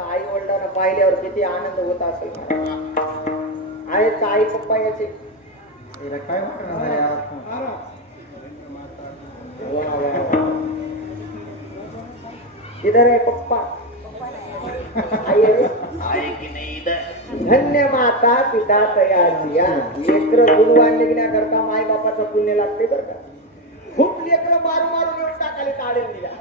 आई वडिलांना पाहिल्यावर किती आनंद होत असेल. आहेत आई पप्पा याचे काय इधर है पप्पा धन्य माता पिता तयाजिया. लेकर गुणवान निघण्याकरता माय बापाचं पुण्य लागते बरं का. खूप लेकर मारून मारून येऊन टाकाले ताडेल दिला.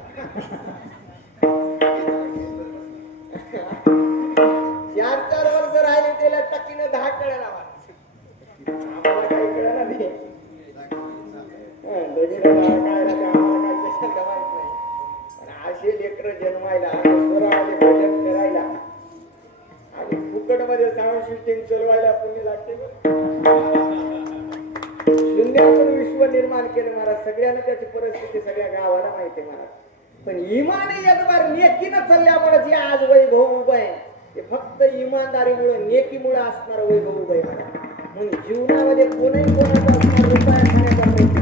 4-4 वर्ष राहिले त्याला टक्कीनं 10 कळ्या लावा. आम्हाला काही कळलं नाही. असे लेकर जन्मायला स्वरामध्ये भजन करायला आणि फुकट मध्ये साऊंड सिस्टीम चालवायला पुण्य लागते. शून्यातून विश्व निर्माण केलं महाराज. सगळ्यांना त्याची परिस्थिती सगळ्या गावाला माहिती आहे महाराज. पण इमान यदवार नेकीनं चालल्यामुळे जे आज वैभव उभं आहे ते फक्त इमानदारीमुळे नेकीमुळे असणार वैभव उभं आहे महाराज. म्हणून जीवनामध्ये कोणीही कोणाचा असणार रुपया खाण्याचा प्रयत्न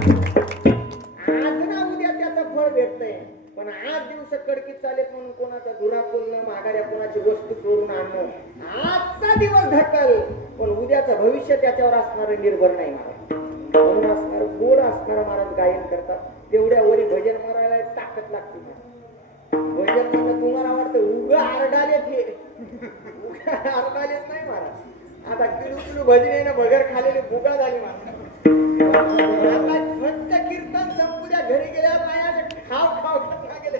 आज ना उद्या त्याचं फळ भेटतंय. पण आज दिवस कडकीत चालेत म्हणून कोणाचा धुरा खोलणं माघाऱ्या कोणाची वस्तू चोरून आणणं आजचा दिवस ढकल पण उद्याचं भविष्य त्याच्यावर असणार निर्भर नाही महाराज. म्हणून असणार गोड असणार महाराज गायन करतात. तेवढ्या वरी भजन मारायला ताकद लागते महाराज. भजन म्हणलं तुम्हाला वाटतं उगा आरडालेत हे उगा आरडालेत नाही महाराज. आता किलो भजन आहे ना बगर खालेली भुगा झाली महाराज. आता फक्त कीर्तन संपूद्या घरी गेल्या माया खाव खाव गेले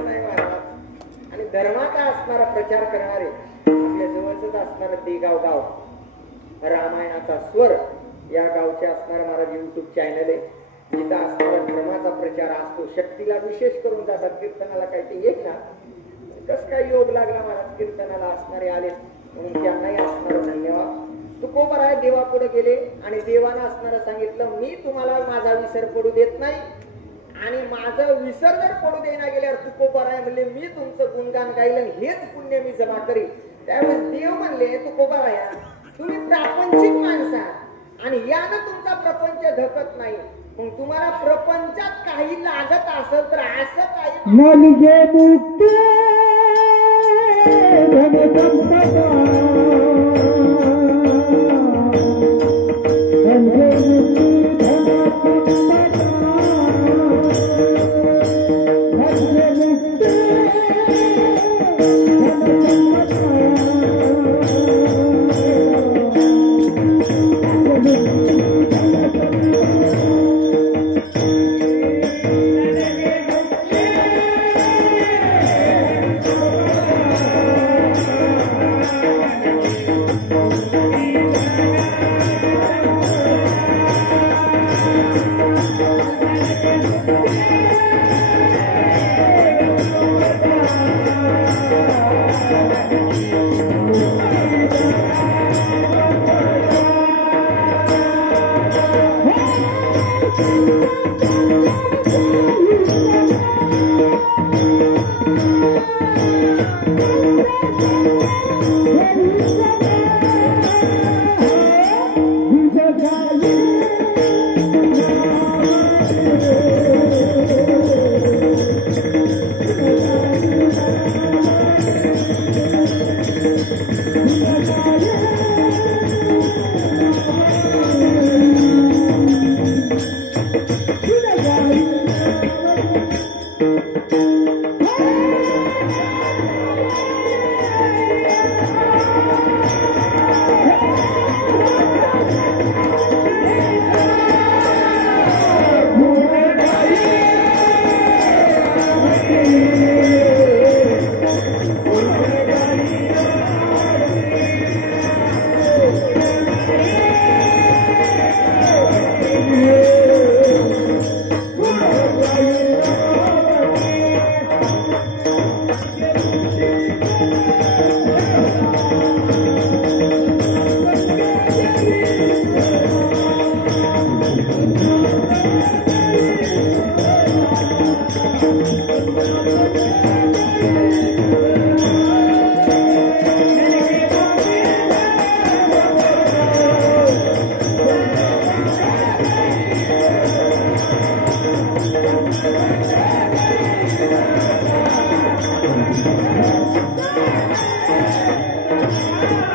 नाही महाराज. आणि धर्माचा असणारा प्रचार करणारे आपल्या जवळच असणारा देगाव गाव रामायणाचा स्वर या गावचे असणारा महाराज युट्यूब चॅनल आहे. जिथं असणारा धर्माचा प्रचार असतो. शक्तीला विशेष करून जातात. कीर्तनाला काही ते एक ना कस काय योग लागला महाराज. कीर्तनाला असणारे आले म्हणून त्यांनाही असणार धन्यवाद. तुकोबर आहे देवा पुढे गेले आणि देवानं असणारं सांगितलं मी तुम्हाला माझा विसर पडू देत नाही आणि माझं विसर जर पडू देना गेल्यावर तुकोबर आहे म्हणले मी तुमचं गुणगान गायलं हेच पुण्य मी जमा करी. त्यावेळेस देव म्हणले तुकोबर आहे तुम्ही प्रापंचिक माणसा आणि यानं तुमचा प्रपंच धकत नाही. मग तुम्हाला प्रपंचात काही लागत असेल तर असं काही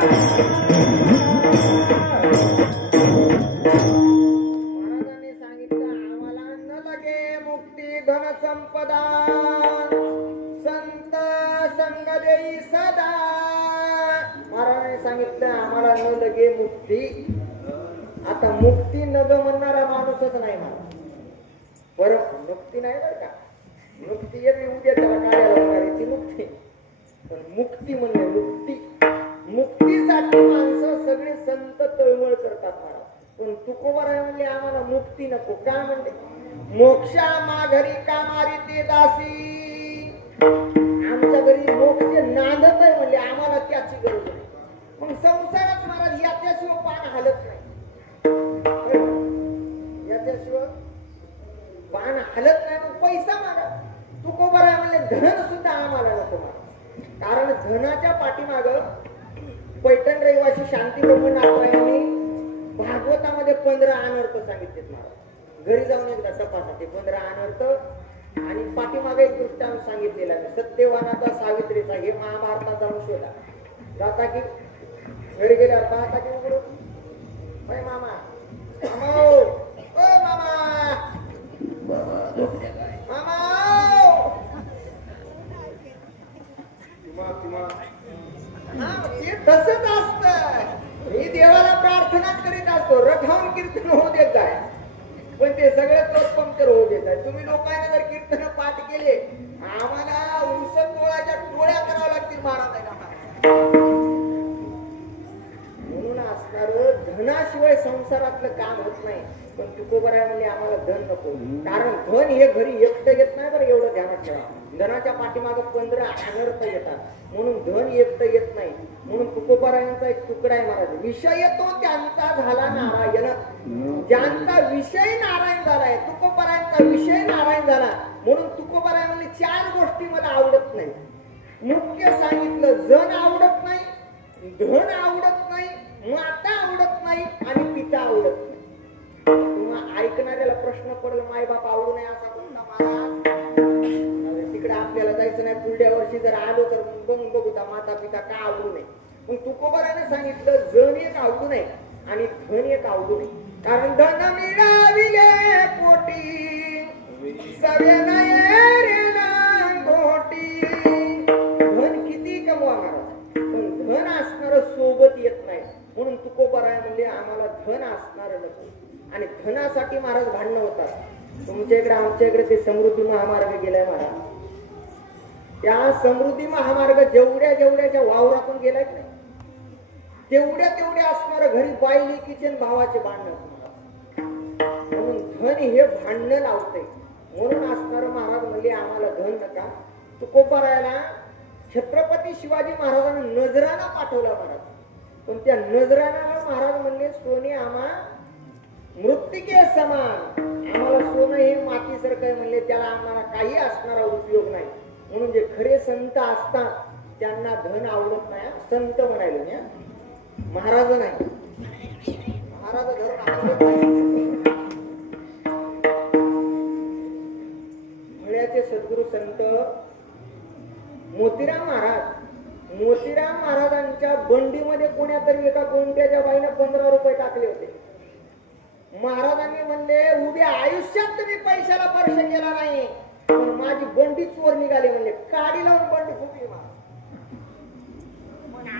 महाराजांनी सांगितलं आम्हाला न लगे मुक्ती धन संपदा संत संग देई सदा. महाराजांनी सांगितलं आम्हाला न लगे मुक्ती. आता मुक्ती न ग म्हणणारा माणूसच नाही मला. बरं मुक्ती नाही बरं का. मुक्ती येते उद्या त्याला काय लागणार ती मुक्ती. पण मुक्ती म्हणजे मुक्ती. मुक्तीसाठी माणसं सगळे संत तळमळ करतात महाराज. पण तुकोबाराय म्हणले आम्हाला मुक्ती नको. काय म्हणते मोक्षा माघरी का मारी ते दासी. आमच्या घरी मोक्ष नांदत आहे म्हणले आम्हाला त्याची गरज नाही. मग संसारात महाराज याच्याशिवाय पान हलत नाही. याच्याशिवाय पान हलत नाही. मग पैसा मागा. तुकोबाराय म्हणले धन सुद्धा आम्हाला नको महाराज. कारण धनाच्या पाठीमाग पैठण रहिवासी शांती ब्रह्मनाथरायांनी भागवतामध्ये 15 अनर्थ सांगितले महाराज. घरी जाऊन एकदा तपासा ते 15 अनर्थ. आणि पाठीमागे एक दृष्टांत सांगितलेला आहे सत्यवानाचा सावित्रीचा. हे महाभारतात जाऊन शोधा. जाता की घरी गेल्यावर पाहता की उघडून मामा मामा ओ मामा मामा ते तसंच असतं. मी देवाला प्रार्थना करीत असतो रखावून कीर्तन होऊ देत आहे. पण ते सगळे पंक्चर होऊ देत आहे. तुम्ही लोकांना जर कीर्तन पाठ केले आम्हाला उसत डोळ्याच्या डोळ्या करावं लागतील महाराजांना. म्हणून असणार धनाशिवाय संसारातलं काम होत नाही. पण तुकोबाराय म्हणजे आम्हाला धन नको. कारण धन हे घरी एकटं येत नाही बरं. एवढं ध्यानात ठेवा. धनाच्या पाठीमागे 15 अनर्थ येतात. म्हणून धन एकटं येत नाही. म्हणून तुकोबारायांचा एक तुकडा आहे महाराज. विषय तो त्यांचा झाला नारायण. ज्यांचा विषय नारायण झालाय तुकोबारायांचा विषय नारायण झाला. म्हणून तुकोबाराय म्हणजे 4 गोष्टी मला आवडत नाही. मुख्य सांगितलं जन आवडत नाही, धन आवडत नाही, माता आवडत नाही आणि पिता आवडत नाही. तुम्हाला ऐकणाऱ्याला प्रश्न पडेल मायबाप आवडू नये असा कोणता महाराज. तिकडे आपल्याला जायचं नाही. पुढल्या वर्षी जर आलो तर बघून बघू माता पिता का आवडू नये. मग तुकोबाराने सांगितलं जण एक आवडू नये आणि धन एक आवडू नये. कारण धन मिळाविले पोटी सवे गोटी. धन किती कमवणार पण धन असणार सोबत येत नाही. म्हणून तुकोबाराय म्हणजे आम्हाला धन असणार नको. आणि धनासाठी महाराज भांडणं होतात. तुमच्या इकडे आमच्या इकडे ते समृद्धी महामार्ग गेलाय महाराज. त्या समृद्धी महामार्ग जेवढ्याच्या वावरातून गेलाय नाही तेवढ्या असणार घरी बायली किचन भावाचे भांडण. म्हणून धन हे भांडण लावते. म्हणून असणार महाराज म्हणजे आम्हाला धन नका. तुकोबारायला छत्रपती शिवाजी महाराजांना नजराना पाठवला महाराज. पण त्या नजरानाला महाराज म्हणले सोने आम्हा मृत्तिके समान. आम्हाला सोनं हे मातीसारखं म्हणले त्याला आम्हाला काही असणारा उपयोग नाही. म्हणून जे खरे संत असतात त्यांना धन आवडत नाही. संत म्हणायला नाही महाराज नाही. महाराज धर्माचे सद्गुरु संत मोतीराम महाराज. मोतीराम महाराजांच्या बंडीमध्ये कोण्यातरी एका गोंट्याच्या बाईने 15 रुपये टाकले होते. महाराजांनी म्हणले उद्या आयुष्यात तुम्ही पैशाला स्पर्श केला नाही पण माझी बंडी चोर निघाली. म्हणले काडी लावून बंडी फुटली.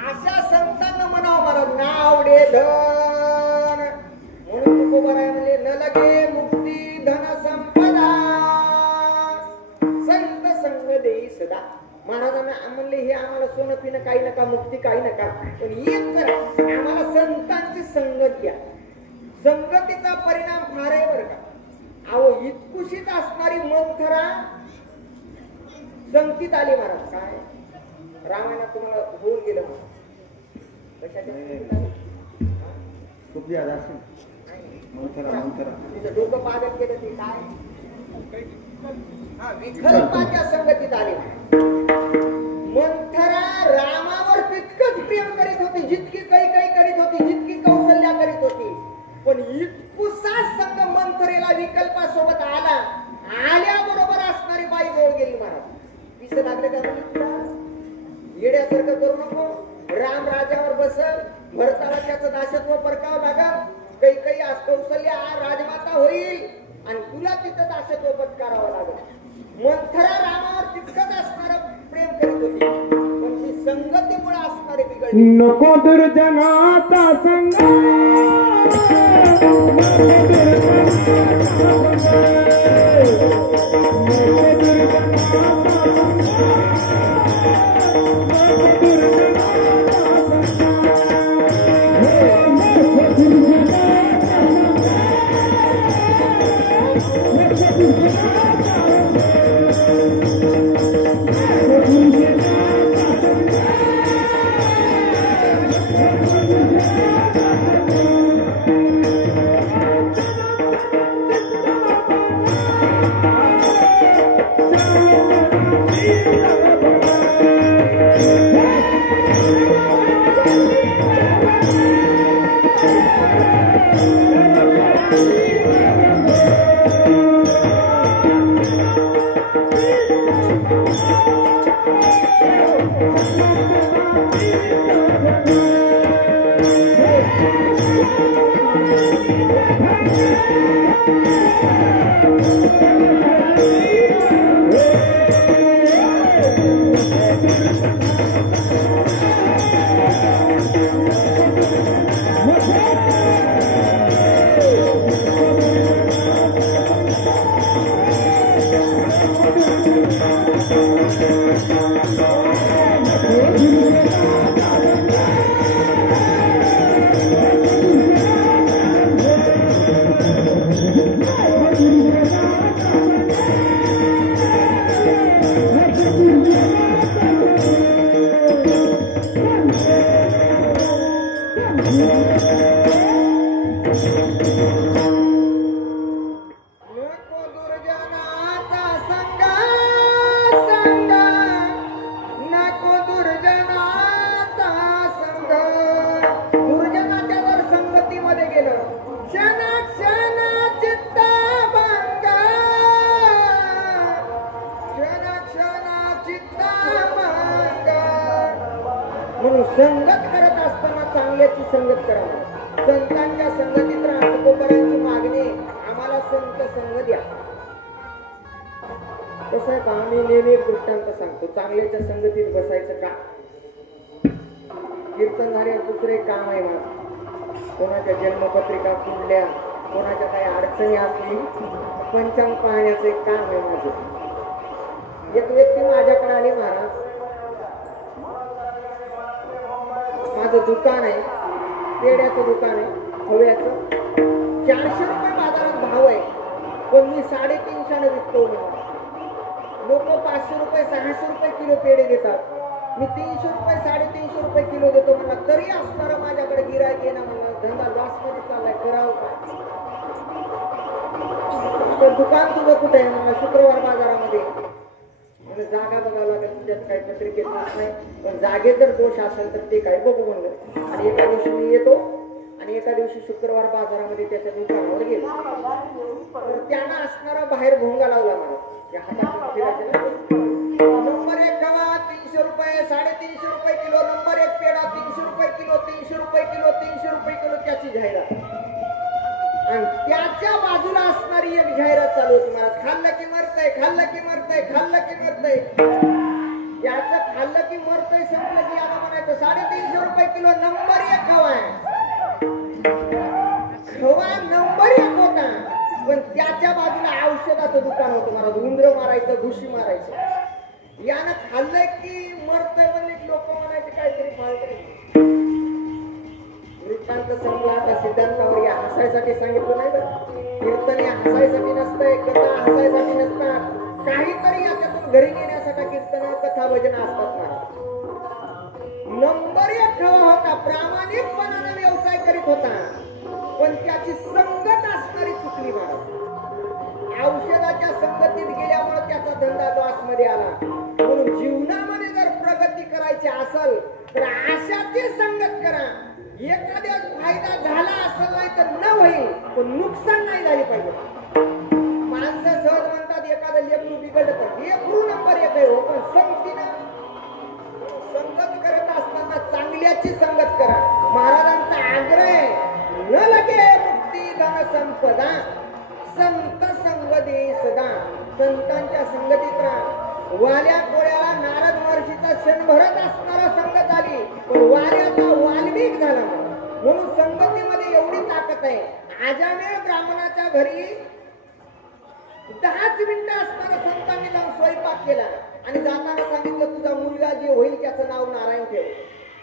अशा संतांना म्हणावं महाराज ना आवडे धन. म्हणून तुकोबाराय म्हणले न लगे मुक्ती धन संपदा संत संग देई सदा. महाराजांना म्हणले हे आम्हाला सोनं पिणं काही नका, मुक्ती काही नका, पण एक करा आम्हाला संतांची संगत द्या. संगतीचा परिणाम फार आहे बरं का. अहो इतकुशीत असणारी मंथरा संगतीत आली महाराज. काय रामायणात तुम्हाला होऊन गेलं म्हणून तिचं डोकं पागल केलं ते काय विकल्पाच्या संगतीत आली. मंथरा रामावर तितकंच प्रेम करीत होती जितकी काही करीत होती, जितकी कौशल्या करीत होती. पण इतकुसा संग मंथरेला विकल्पासोबत आला. आल्याबरोबर असणारी बाई जवळ गेली महाराज. पिसं लागले का येड्यासारखं करू नको. राम राज्यावर बसल, भरताला त्याचं दासत्व परकावं लागल, काही आज कौशल्या राजमाता होईल आणि तुला तिथं दासत्व पत्करावं लागल. मंथरा रामावर तितकंच असणारं प्रेम करीत होती, पण ती संगतीमुळे असणारे बिघडली. नको दुर्जनाचा संग, संगत करत असताना चांगल्याची संगत करावी. संतांच्या संगतीत राहतोपर्यंतची मागणी आम्हाला संत संग द्या. कसं आहे पहा, मी नेहमी एक दृष्टांत सांगतो. चांगल्याच्या संगतीत बसायचं का? कीर्तनधाऱ्या दुसरे काम आहे माझं. कोणाच्या जन्मपत्रिका कुंडल्या, कोणाच्या काही अडचणी असली पंचांग पाहण्याचं एक काम आहे माझं. एक व्यक्ती माझ्याकडे आली, महाराज माझं दुकान आहे, पेड्याचं दुकान आहे हव्याचं, 400 रुपये बाजारात भाव आहे, पण मी 350 विकतो. लोक 500 रुपये 600 रुपये किलो पेढे देतात, मी 300 रुपये 350 रुपये किलो देतो. मला तरी असणारा माझ्याकडे गिरायक येणं, मला धंदा लॉसमध्ये चाललाय, करावं काय? तर दुकान तुझं कुठे आहे? मला शुक्रवार बाजारामध्ये. जागा बघावं लागेल, तुझ्यात काही पत्रिकेत नाही, पण जागेत जर दोष असेल तर ते काय बघू म्हणलं. आणि एका दिवशी मी येतो आणि एका दिवशी शुक्रवार बाजारामध्ये त्याच्या दुकानावर गेलो. तर त्यानं असणारा बाहेर भोंगा लावला मला. नंबर 1 गव्हा 300 रुपये, 350 रुपये किलो. नंबर 1 पेढा 300 रुपये किलो, 300 रुपये किलो, 300 रुपये किलो, त्याची जाहिरात. आणि त्याच्या बाजूला असणारी एक जाहिरात चालू होती, मला खाल्लं की मरतय, खाल्लं की मरतय, खाल्लं की मरतय. याचं खाल्लं की मरतय संपलं की याला म्हणायचं 350 रुपये किलो नंबर 1 खवा आहे. खवा नंबर 1 होता, पण त्याच्या बाजूला औषधाचं दुकान होतं. मला उंदर मारायचं, घुशी मारायचं. यानं खाल्लंय की मरतय म्हणले लोक म्हणायचे काहीतरी फालतय. वृत्तांत संपला. आता सिद्धांतावर या हसायसाठी सांगितलं नाही बरं. कीर्तन या हसायसाठी नसतंय, कथा हसायसाठी नसतात, काहीतरी याच्यातून घरी नेण्यासाठी कीर्तन कथा भजन असतात. नंबर 1 खवा होता, प्रामाणिकपणाने व्यवसाय करीत होता, पण त्याची संगत असणारी चुकली. मला औषधाच्या संगतीत गेल्यामुळे त्याचा धंदा लॉसमध्ये आला. म्हणून जीवनामध्ये जर प्रगती करायची असेल तर आशाची संगत करा. एखाद्या फायदा झाला असेल नाही तर न होईल, पण नुकसान नाही झाले पाहिजे. माणसं सहज म्हणतात एखादं लेकरू बिघडत, लेकरू नंबर 1 आहे हो, पण संगतीनं संगत करत असताना चांगली चांगल्याची संगत करा. महाराजांचा आग्रह आहे, न लगे मुक्ती धन संपदा संत संग दे सदा. संतांच्या संगतीत राहा. वाल्या कोळ्याला नारद महर्षीचा क्षणभरच असणारा संगत आली, पण वाल्याचा वाल्मिक झाला. म्हणून संगतीमध्ये एवढी ताकद आहे. आजामेळ ब्राह्मणाच्या घरी 10 मिनिटं असताना संतांनी जाऊन स्वयंपाक केला आणि जाताना सांगितलं, तुझा मुलगा जे होईल त्याचं नाव नारायण ठेव.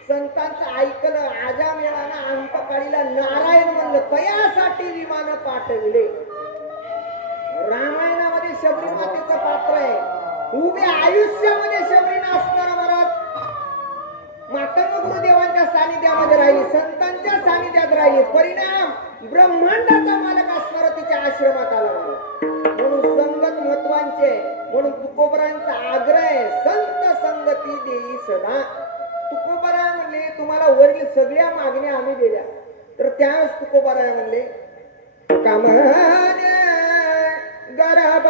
संतांचं ऐकलं. आजामेळानं अंतकाळीला नारायण म्हणलं. तयासाठी विमान पाठविले. रामायणामध्ये शबरी मातेचं पात्र आहे. उभ्या आयुष्यामध्ये शबरीनं असणारा महाराज मातंग गुरुदेवांच्या सानिध्यामध्ये राहिली, संतांच्या सानिध्यात राहिली. परिणाम ब्रह्मांडाचा मालक असणारा तिच्या आश्रमात आला. म्हणून संगत महत्वांचे. म्हणून तुकोबरांचा आग्रह आहे, संत संगती देई सदा. तुकोबरा म्हणले, तुम्हाला वरील सगळ्या मागण्या आम्ही दिल्या. तर त्यावेळेस तुकोबरा म्हणले, कामने गरब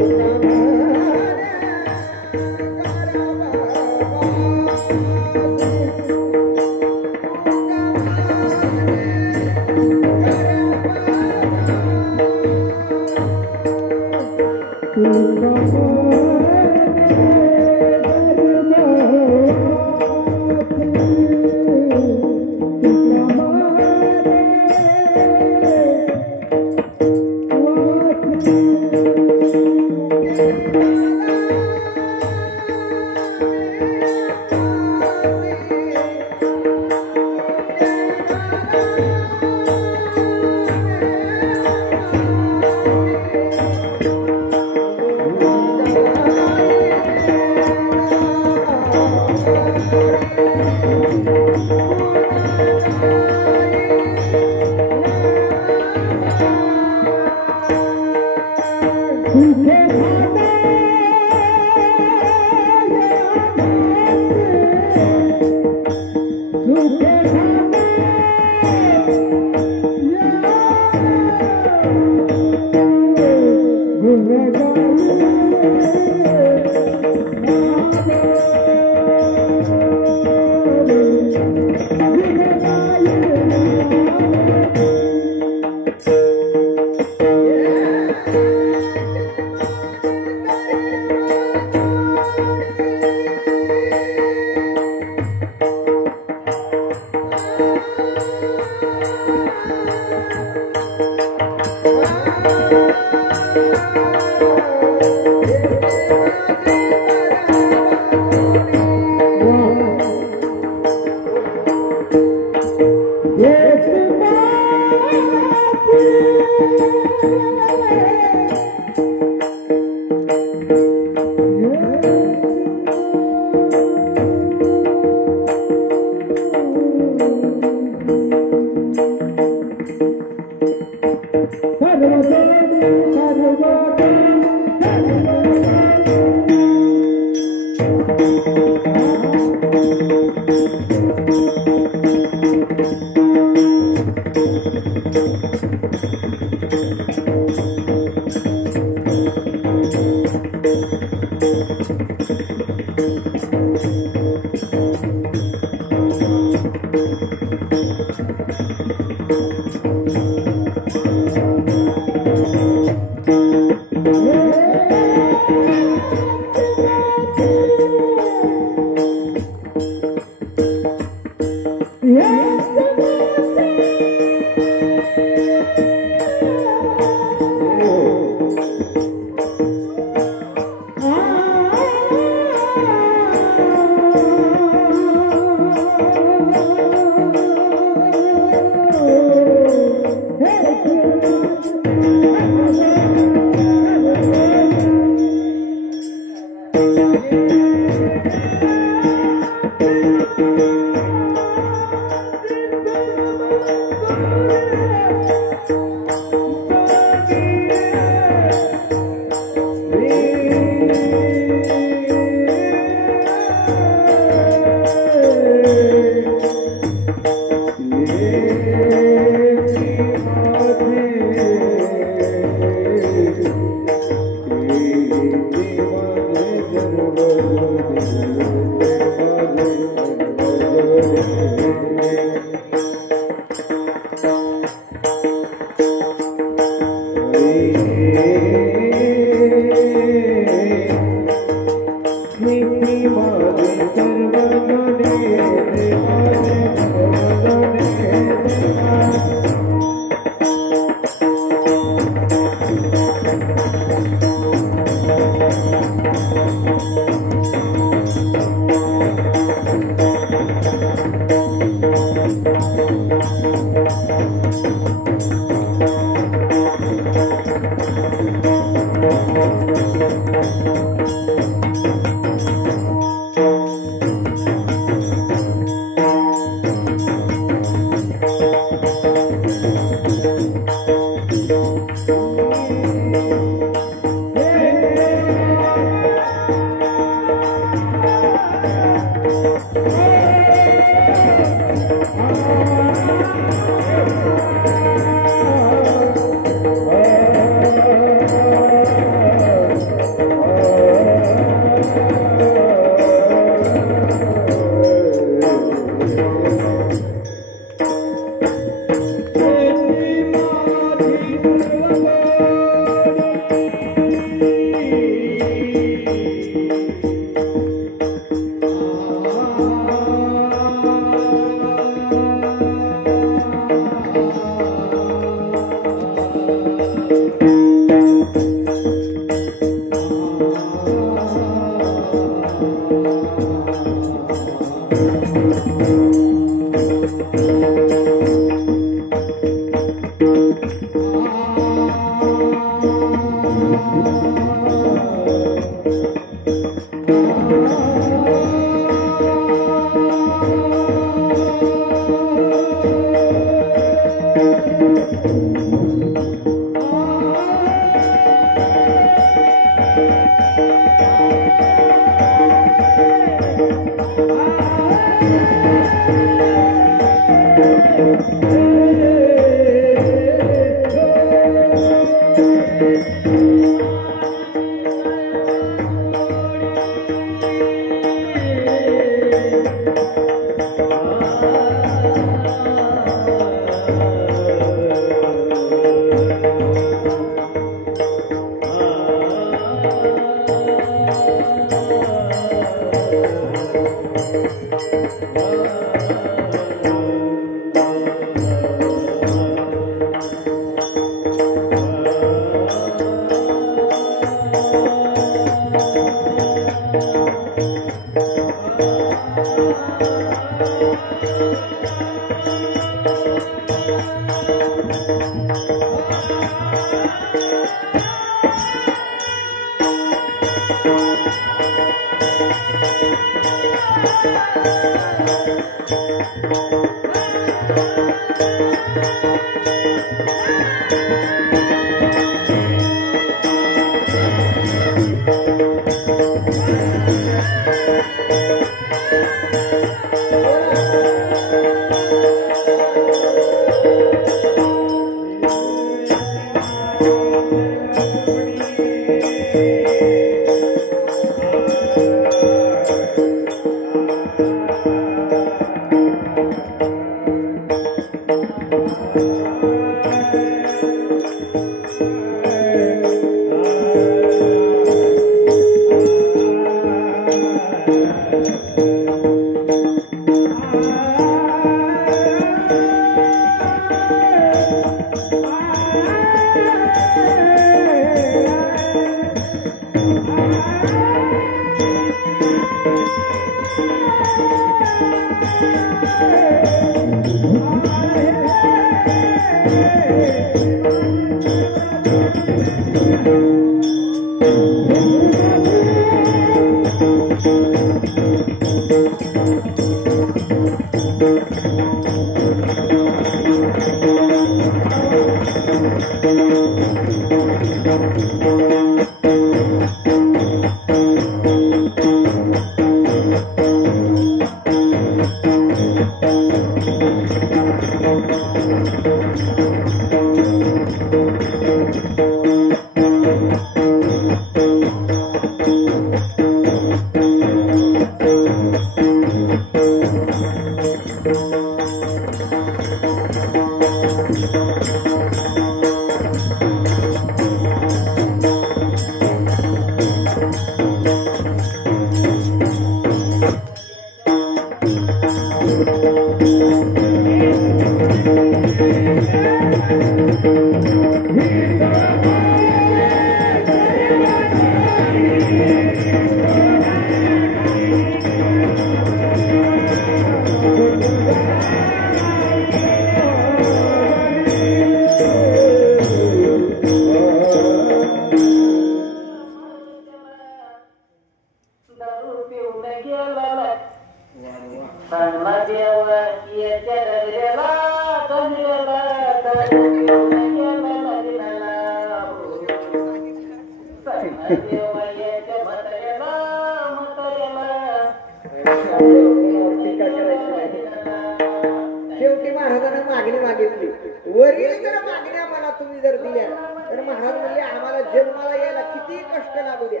शेवटी महाराजांना मागणी मागितली. वरील जर मागण्या मला तुम्ही जर दिल्या तर महाराज म्हणले आम्हाला जन्माला यायला किती कष्ट लागू द्या.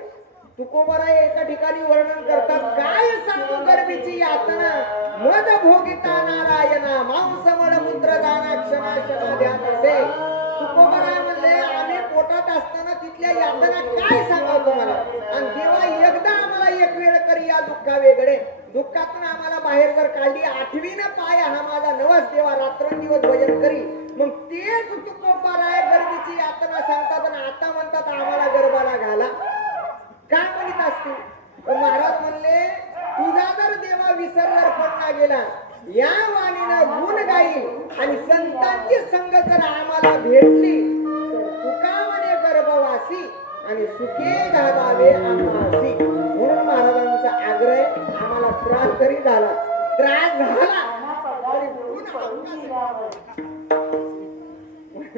तुकोबरा एका ठिकाणी वर्णन करतात, काय सांगू गर्भीची यातना मद भोगिता नारायणा मांस मळ मूत्र दाना क्षणा क्षणा ध्यान असे. तुकोबरा म्हणले आम्ही पोटात असताना तिथल्या यातना काय सांगावं तुम्हाला, आणि देवा एकदा आम्हाला एक वेळ करी या दुःखा वेगळे. दुःखातून आम्हाला बाहेर जर काढली, आठवीनं पाय हा माझा नवस देवा रात्रंदिवस भजन करी. मग तेच तुकोबरा गर्भीची यातना सांगतात आणि आता म्हणतात आम्हाला गर्भाला घाला. काय म्हणत असतील महाराज म्हणले, तुझा जर देवा विसर जर पडला गेला, या वाणीनं गुण गाईल आणि संतांची संग जर आम्हाला भेटली त्रास जरी झाला तरी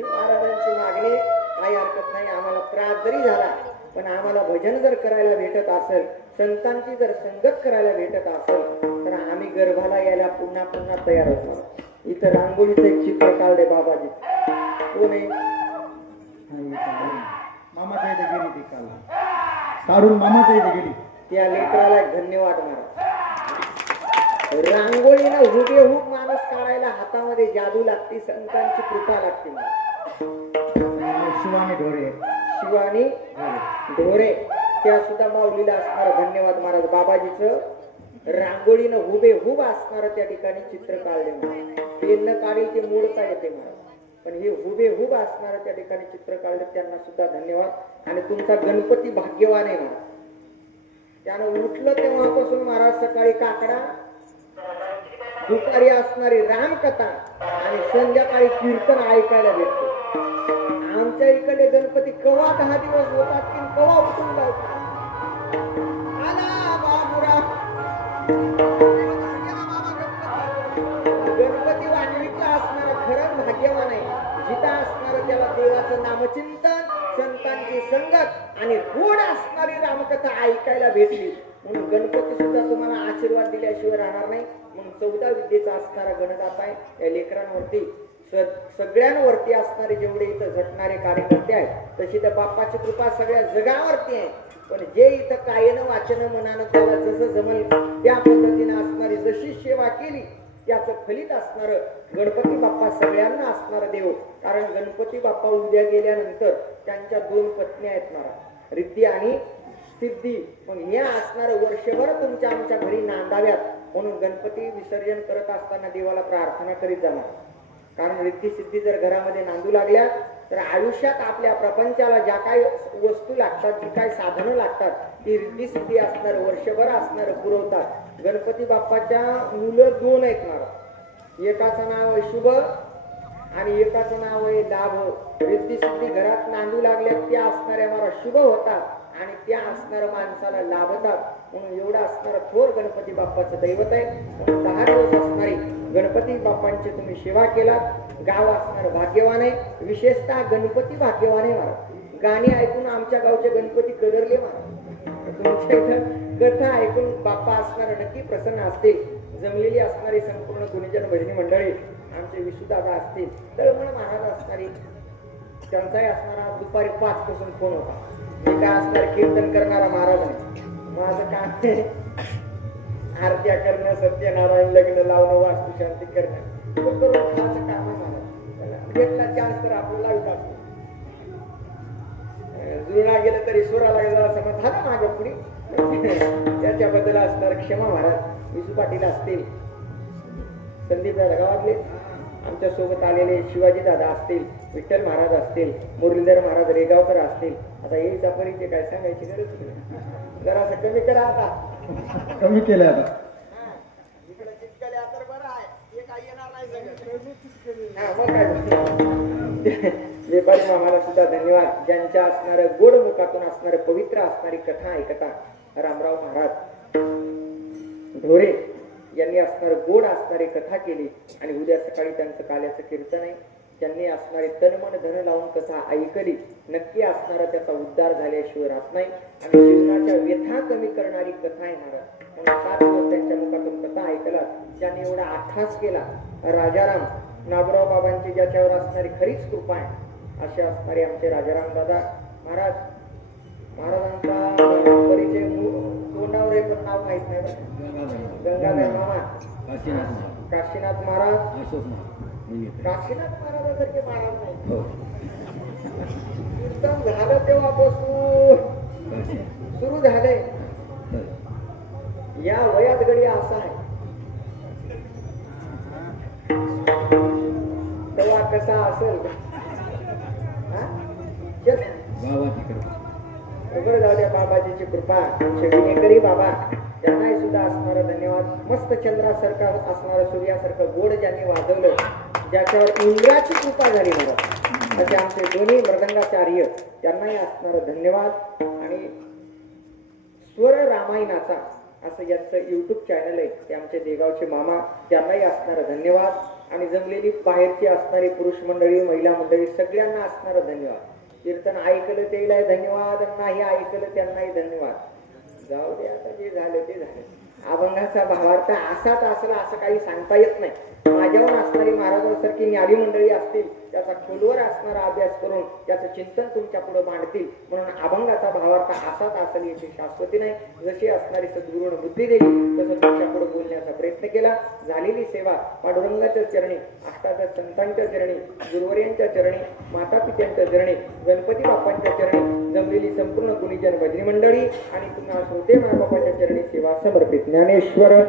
महाराजांची मागणी काही हरकत नाही, आम्हाला त्रास जरी झाला पण आम्हाला भजन जर करायला भेटत असेल, संतांची जर संगत करायला भेटत असेल तर आम्ही गर्भाला यायला पुन्हा पुन्हा तयार होतो. इथं रांगोळीचं एक चित्र काढले बाबाजी. कोण आहे? मामाच्या इथे गेली ती काल काढून मामाच्या इथे गेली. त्या लेकराला धन्यवाद मारा. रांगोळीनं हुबेहूब माणूस काढायला हातामध्ये जादू लागते, संतांची कृपा लागते. शिवानी ढोरे, शिवानी ढोरे त्या सुद्धा माऊलीला असणार धन्यवाद महाराज. बाबाजीचं रांगोळीनं हुबेहूब असणार त्या ठिकाणी चित्र काढले. पेन काढेल ते मोडता येते महाराज, पण हे हुबेहूब असणार त्या ठिकाणी चित्र काढले, त्यांना सुद्धा धन्यवाद. आणि तुमचा गणपती भाग्यवान आहे महाराज. त्यानं उठलं तेव्हापासून महाराज सकाळी काकडा, दुपारी असणारी रामकथा आणि संध्याकाळी कीर्तन ऐकायला भेटतो. आमच्या इकडे गणपती कवा 10 दिवस होतात की कवा उठून लावतात. गणपती वाटवीतला असणारा खरंच भाग्यवान आहे. जिथं असणार त्याला देवाचं नामचिंतन, संतांची संगत आणि गोड असणारी रामकथा ऐकायला भेटली. म्हणून गणपती सुद्धा तुम्हाला आशीर्वाद दिल्याशिवाय राहणार नाही. म्हणून 14 विद्येचा असणारा गणदाता आहे. या लेकरांवरती सगळ्यांवरती असणारे जेवढे इथं झटणारे कार्यकर्ते आहेत तशी तर बाप्पाची कृपा सगळ्या जगावरती आहे. पण जे इथं कायेनं वाचन मनानं त्याला जसं जमल त्या पद्धतीने असणारी जशी सेवा केली त्याचं फलित असणार गणपती बाप्पा सगळ्यांना असणार देव. कारण गणपती बाप्पा उद्या गेल्यानंतर त्यांच्या 2 पत्नी आहेत महाराज, रिद्धी आणि सिद्धी. मग ह्या असणार वर्षभर तुमच्या आमच्या घरी नांदाव्यात म्हणून गणपती विसर्जन करत असताना देवाला प्रार्थना करीत जाणार. कारण रिद्धी सिद्धी जर घरामध्ये नांदू लागल्या तर आयुष्यात आपल्या प्रपंचाला ज्या काही वस्तू लागतात, जी काही साधनं लागतात ती रिद्धी सिद्धी असणार वर्षभर असणार पुरवतात. गणपती बाप्पाच्या मुलं 2 आहेत महाराज. एकाचं नाव आहे शुभ आणि एकाचं नाव आहे लाभ. रिद्धी सिद्धी घरात नांदू लागल्या त्या असणाऱ्या मला शुभ होतात आणि त्या असणाऱ्या माणसाला लाभतात. म्हणून एवढा असणारा थोर गणपती बाप्पाचं दैवत आहे. म्हणून 10 दिवस असणारी गणपती बाप्पांची तुम्ही सेवा केलात. गाव असणार भाग्यवान आहे. विशेषतः गणपती भाग्यवान आहे महाराज. गाणी ऐकून आमच्या गावचे गणपती कदरले महाराज. तुमच्या इथं कथा ऐकून बाप्पा असणार नक्की प्रसन्न असतील. जमलेली असणारी संपूर्ण गुणीजन भजनी मंडळी आमचे विशुदादा असतील, तळमळ महाराज असणारी त्यांचाही असणारा दुपारी 5 पासून फोन होता. मी काय असणार कीर्तन करणारा महाराज आहे. माझं काम आरत्या करणं, सत्यनारायण लग्न लावणं, वास्तुशांती करणं करून खायचं काम आहे महाराज. घेतला चान्स तर आपलं लावत असतो. जुळा गेलं तरी सुराला जरा समज झाला माझ्या पुढे त्याच्याबद्दल असणार क्षमा महाराज. विसू पाटील असतील, संदीप दादा गावातले आमच्या सोबत आलेले शिवाजी दादा असतील, विठ्ठल महाराज असतील, मुरलीधर महाराज रेगावकर असतील. आता याचा परिचय काय सांगायची गरज नाही. जरासं कमी करा आता. कमी केलं आता. इकडे चिटकल्या तर बरं आहे. हे काय येणार नाही सगळं. हा मग काय व्यापारी मामाला सुद्धा धन्यवाद. ज्यांच्या असणाऱ्या गोड मुखातून असणारे पवित्र असणारी कथा ऐकता रामराव महाराज ढोरे यांनी असणारे गोड असणारी कथा केली. आणि उद्या सकाळी त्यांचं काल्याचं कीर्तन आहे. त्यांनी असणारी तनमन धन लावून कथा ऐकली. नक्की असणारा त्याचा उद्धार झाल्याशिवाय राहत नाही. आणि जीवनाच्या व्यथा कमी करणारी कथा आहे महाराज. म्हणून 7 दिवस त्यांच्या मुखातून कथा ऐकला. त्यांनी एवढा आठास केला. राजाराम नागराव बाबांची ज्याच्यावर असणारी खरीच कृपा आहे असे असणारे आमचे राजाराम दादा महाराज. महाराजांचा परिचय तोंडावर आहे पण नाव माहित नाही. गंगाधर मामा, काशीनाथ महाराज, काशीनाथ महाराजासारखे महाराज नाही. कीर्तन झालं तेव्हापासून सुरू झालंय. या वयात गडी असा आहे तेव्हा कसा असेल बरं. जाऊ द्या. बाबाजीची कृपा. आमचे विनेकरी बाबा त्यांनाही सुद्धा असणारा धन्यवाद. मस्त चंद्रासारखं असणारं सूर्यासारखं गोड ज्यांनी वाजवलं, ज्याच्यावर इंद्राची कृपा झाली मला असे आमचे दोन्ही मृदंगाचार्य त्यांनाही असणारा धन्यवाद. आणि स्वर रामायणाचा असं यांचं युट्यूब चॅनल आहे, ते आमचे देगावचे मामा, त्यांनाही असणारं धन्यवाद. आणि जमलेली बाहेरची असणारी पुरुष मंडळी, महिला मंडळी, सगळ्यांना असणारं धन्यवाद. कीर्तन ऐकलं त्याला धन्यवाद, नाही ऐकलं त्यांनाही धन्यवाद. जाऊ दे, आता जे झालं ते झालं. अभंगाचा भावार्थ असाच असला असं काही सांगता येत नाही. माझ्यावर असणारी महाराजांसारखी न्यारी मंडळी असतील, त्याचा खोलवर असणारा अभ्यास करून त्याचं चिंतन तुमच्या पुढे मांडतील. म्हणून अभंगाचा भावार्थ असाच असेल याची शाश्वती नाही. जशी असणारी सद्गुरूने बुद्धी दिली तसं तुमच्या पुढे बोलण्याचा प्रयत्न केला. झालेली सेवा पांडुरंगाच्या चरणी, अष्टादश संतांच्या चरणी, गुरुवर्यांच्या चरणी, माता पित्यांच्या चरणी, गणपती बाप्पांच्या चरणी, जमलेली संपूर्ण गुणीजन भजनी मंडळी आणि पुन्हा श्रोते मायबापाच्या चरणी सेवा समर्पित. ज्ञानेश्वर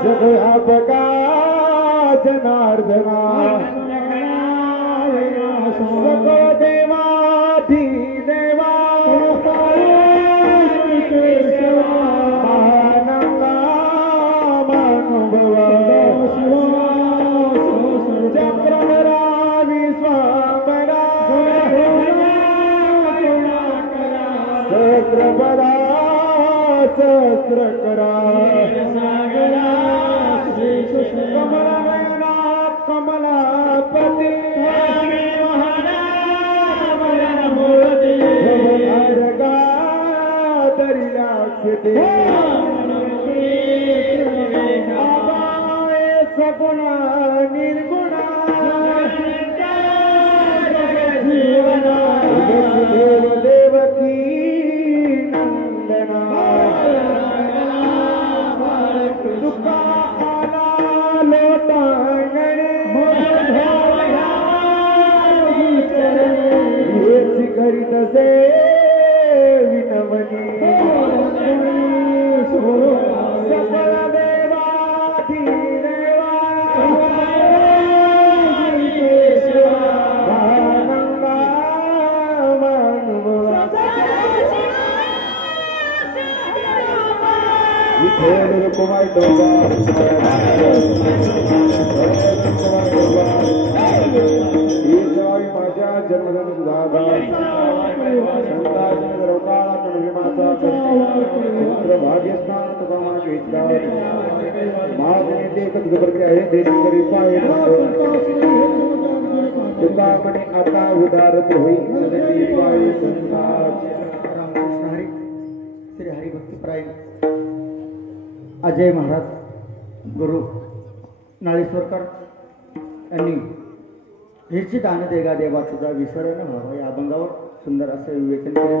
जगभका जनार्दना सगो देवाधी देवा मानवा मानुभवा चक्रधरा विश्वांबरा सहस्रपदा सहस्रकरा कमलनयना कमलापति दरियाक्षते आबाए सगुणा निर्गुणा देव देवकी नंदना दुखा करीत से विनवनी सकल देवाधी देवा भानंगा मानवा विठ्ठल कुमार डोबा माझ्या जन्मदिन सुधाधा संताजी रवकाळा कणविमाचा पुत्र भाग्यस्नान तुकामा घेतला महाजने ते एकच प्रक्रिया आहे देश करी पाय तुका म्हणे आता उदारत होई सदती पाय संताज रामकृष्ण हरी श्री हरी भक्तिप्राय अजय महाराज गुरु नाळेश्वरकर यांनी हेची दान देगा देवा तुझा विसर न व्हावा या अभंगावर सुंदर असे विवेचन केले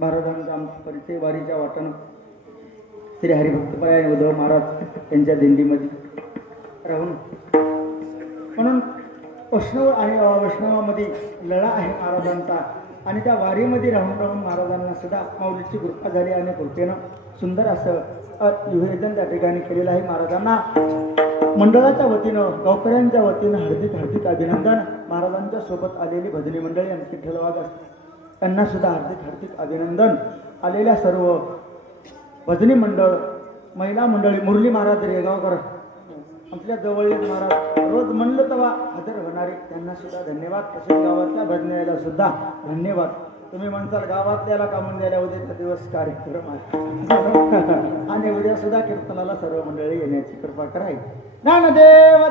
महाराजांचा परिचय वारीच्या वाटण श्री हरिभक्तपरायण उद्धव महाराज यांच्या दिंडीमध्ये राहून म्हणून वैष्णव आणि अवैष्णवामध्ये लढा आहे महाराजांचा आणि त्या वारीमध्ये राहून राहून महाराजांना सुद्धा माऊलीची कृपा झाली आणि कृपेनं सुंदर असं निवेदन त्या ठिकाणी केलेलं आहे महाराजांना मंडळाच्या वतीनं गावकऱ्यांच्या वतीनं हार्दिक अभिनंदन महाराजांच्या सोबत आलेली भजनी मंडळी आणि विठ्ठलवाद त्यांना सुद्धा हार्दिक अभिनंदन आलेल्या सर्व भजनी मंडळ महिला मंडळी मुरली महाराज रेगावकर आपल्या जवळील महाराज रोज म्हणलं तेव्हा हजर होणारे त्यांना सुद्धा धन्यवाद तसेच गावातल्या भजनीला सुद्धा धन्यवाद तुम्ही म्हणताल गावातल्याला कामून द्यायला उद्याचा दिवस कार्यक्रम आहे आणि उद्या सुद्धा कीर्तनाला सर्व मंडळी येण्याची कृपा करावी ज्ञानदेव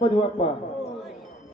गणपती बाप्पा